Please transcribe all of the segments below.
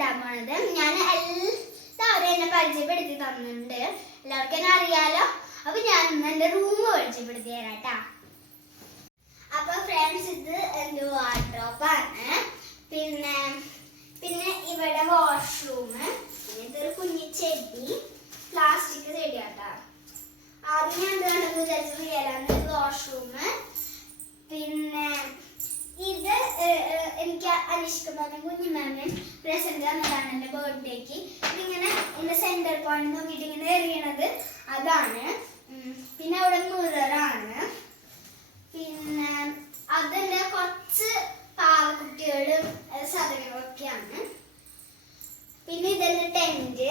ഇടാൻ പോണത് ഞാൻ എല്ലാവരും എന്നെ പരിചയപ്പെടുത്തി തന്നിട്ടുണ്ട്. എല്ലാവർക്കും എന്നെ അറിയാലോ? അപ്പൊ ഞാൻ ഇന്ന് എന്റെ റൂം പരിചയപ്പെടുത്തി തരാം കേട്ടാ. അപ്പൊ ഫ്രണ്ട്സ് ഇത് എന്റെ വാർഡ്രോപ്പ് ആണ്. പിന്നെ പിന്നെ ഇവിടെ വാഷ്റൂം പിന്നെ ഇതൊരു കുഞ്ഞി ചെടി. പ്ലാസ്റ്റിക് ചെടി കേട്ടാ. ആദ്യം ഞാൻ എന്താണെന്ന് വിചാരിച്ചത് ചെയ്യാനാണ് വാഷ്റൂം പിന്നെ ഇത് എനിക്ക് അനിഷ്കുമാറിന് കുഞ്ഞുമാമൻ പ്രസന്റ് തന്നതാണ് എന്റെ ബർത്ത്ഡേക്ക്. ഇതിങ്ങനെ എന്റെ സെന്റർ പോയിന്റ് നോക്കിയിട്ട് ഇങ്ങനെ എറിയണത് അതാണ്. പിന്നെ അവിടെ മിററാണ് പിന്നെ അതിന്റെ കുറച്ച് പാവക്കുട്ടികളും ഏഹ്, സാധനങ്ങളൊക്കെയാണ്. പിന്നെ ഇതെന്റെ ടെന്റ്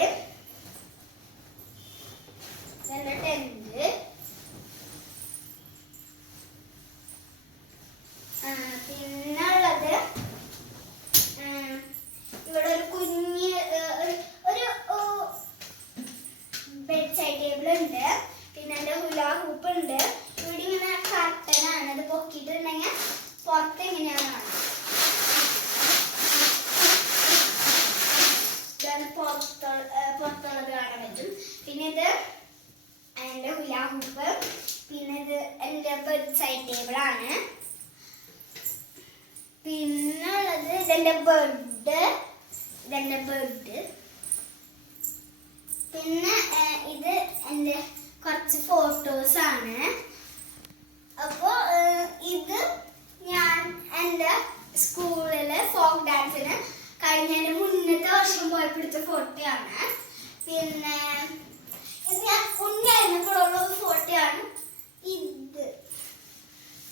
ഇതെന്റെ ടെന്റ് ആ, പിന്നുള്ളത് ഉം, ഇവിടെ ഒരു കുഞ്ഞ് ഏഹ്, ഒരു ഒരു ബെഡ് സൈഡ് ടേബിൾ ഉണ്ട് പിന്നെ എന്റെ ഹുലാ ഹൂപ്പ് ഉണ്ട് ഇവിടെ ഇങ്ങനെ കർട്ടനാണ് അത് പൊക്കിയിട്ടുണ്ടെങ്കിൽ പുറത്ത് എങ്ങനെയാണ് കാണുന്നത് ഇതാണ് പുറത്ത് ഏഹ്, പുറത്തുള്ളത് കാണാൻ പറ്റും പിന്നെ ഇത് എന്റെ ഹുലാ ഹൂപ്പ് പിന്നെ ഇത് ബെഡ് സൈഡ് ടേബിൾ ആണ്. പിന്നുള്ളത് ഇതെന്റെ ബെഡ് ഇതെന്റെ ബെഡ് പിന്നെ ഇത് എന്റെ കുറച്ച് ഫോട്ടോസ് ആണ്. അപ്പോൾ ഇത് ഞാൻ എന്റെ സ്കൂളിലെ ഫോക്ക് ഡാൻസിന് കഴിഞ്ഞതിന് മുന്നത്തെ വർഷം പോയപ്പെടുത്ത ഫോട്ടോയാണ് പിന്നെ ഇത് ഞാൻ ഉണ്ണിയായിരുന്നപ്പോഴുള്ള ഒരു ഫോട്ടോയാണ് ഇത്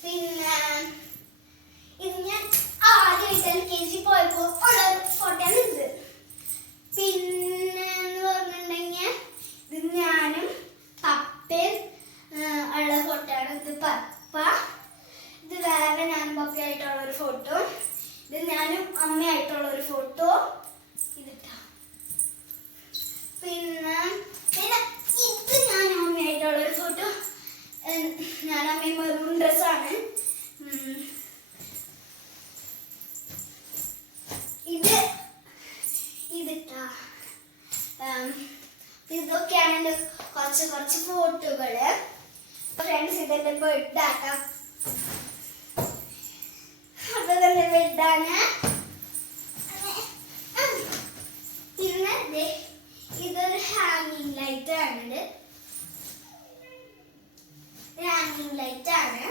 പിന്നെ ഇത് ഞാൻ ആദ്യമായിട്ട് എൽ കെ ജി പോയപ്പോ ഉള്ള ഫോട്ടോയാണ് ഇത് പിന്നെ എന്ന് പറഞ്ഞിട്ടുണ്ടെങ്കിൽ ഇത് ഞാനും പപ്പയും ആ, ഉള്ള ഫോട്ടോ ആണ് ഇത് പപ്പ ഇത് വേറെ ഞാനും പപ്പയായിട്ടുള്ള ഒരു ഫോട്ടോ ഇത് ഞാനും അമ്മയായിട്ടുള്ള ഒരു ഫോട്ടോ ഇതിട്ടാ പിന്നെ പിന്നെ ഇത് ഞാനും അമ്മയായിട്ടുള്ള ഒരു ഫോട്ടോ ഞാൻ അമ്മയും മെറൂൺ ഡ്രസ്സാണ് ഇത് ഇതിട്ടാ ഉം, ഇതൊക്കെയാണ് എന്റെ കുറച്ച് കുറച്ച് ഫോട്ടോകൾ. ഫ്രണ്ട്സ് ഇതെല്ലാം ഇപ്പൊ ഇട്ടാക്കാം അപ്പൊ ഇതെന്റെ ബെഡാണ് പിന്നെ ദേ ഇതൊരു ഹാങ്ങിങ് ലൈറ്റ് ആണ് ഹാങ്ങിങ് ലൈറ്റ് ആണ്.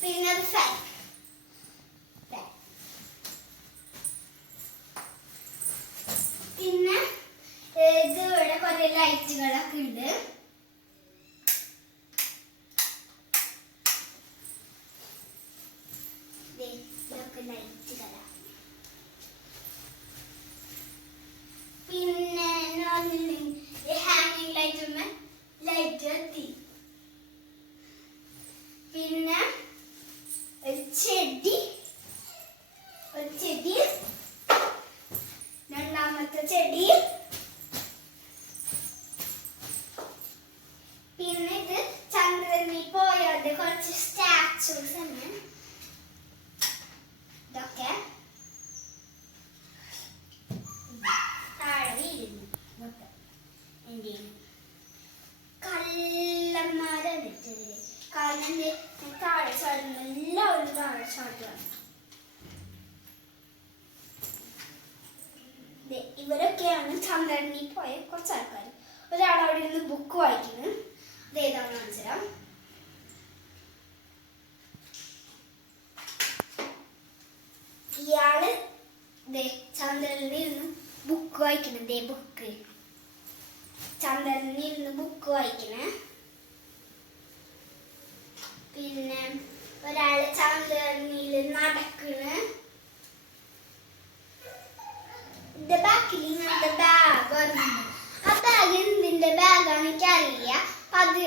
പിന്നെ അത് ഫാൻ പിന്നെ ഏ, ഇത് ഇവിടെ കുറെ ലൈറ്റുകളൊക്കെ ഉണ്ട് ദേ, ഇതൊക്കെ ലൈറ്റുകളാ പിന്നെ ഹാങ്ങിങ് ലൈറ്റ് ലൈറ്റ് എത്തി പിന്നെ ഒരു ചെടി ഒരു ചെടി രണ്ടാമത്തെ ചെടി പിന്നെ ഇത് ചന്ദ്രനിൽ പോയവരുടെ കുറച്ച് സ്റ്റാച്യൂസ് ആണ് ഇതൊക്കെ താഴെ വീഴുന്നു കാരണം എന്ത് ഇവരൊക്കെയാണ് ചന്ദ്രനിൽ പോയ കുറച്ച് ഒരാൾ അവിടെ ഇരുന്ന് ബുക്ക് വായിക്കുന്നു അത് ഏതാണെന്ന് കാണിച്ചുതരാം ഇയാൾ ദേ ചന്ദ്രനിൽ ബുക്ക് വായിക്കണം. ദേ ബുക്ക് ചന്ദ്രനിൽ ഇരുന്ന് ബുക്ക് വായിക്കണേ. പിന്നെ ഒരാൾ ചന്ദ്രനിൽ നടക്കണ. ബാക്കിൽ ഇങ്ങനത്തെ ബാഗ് വരുന്നുണ്ട് ആ ബാഗ് എന്തിന്റെ ബാഗാണ് എനിക്ക് അറിയില്ല അപ്പൊ അത്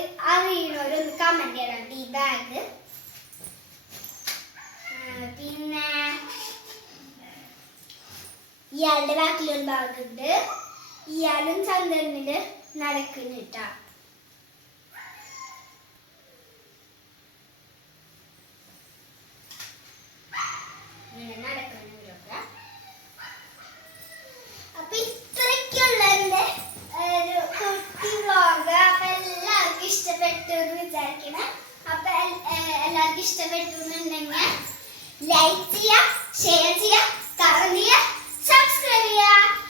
കമന്റ് ചെയ്യണം. ഈ ബാഗ് പിന്നെ ഇയാളുടെ ബാക്കിലൊരു ഭാഗമുണ്ട്. ഇയാളും ചന്ദ്രനിൽ നടക്കുന്നിട്ട അപ്പൊ ഇത്രയ്ക്കുള്ള എന്റെ ഒരു കുട്ടി വ്ളോഗ് അപ്പൊ എല്ലാവർക്കും ഇഷ്ടപ്പെട്ടു എന്ന് എല്ലാവർക്കും ഇഷ്ടപ്പെട്ടു എന്നുണ്ടെങ്കിൽ ലൈക്ക് ചെയ്യുക ഷെയർ ചെയ്യുക കമന്റ് subscribe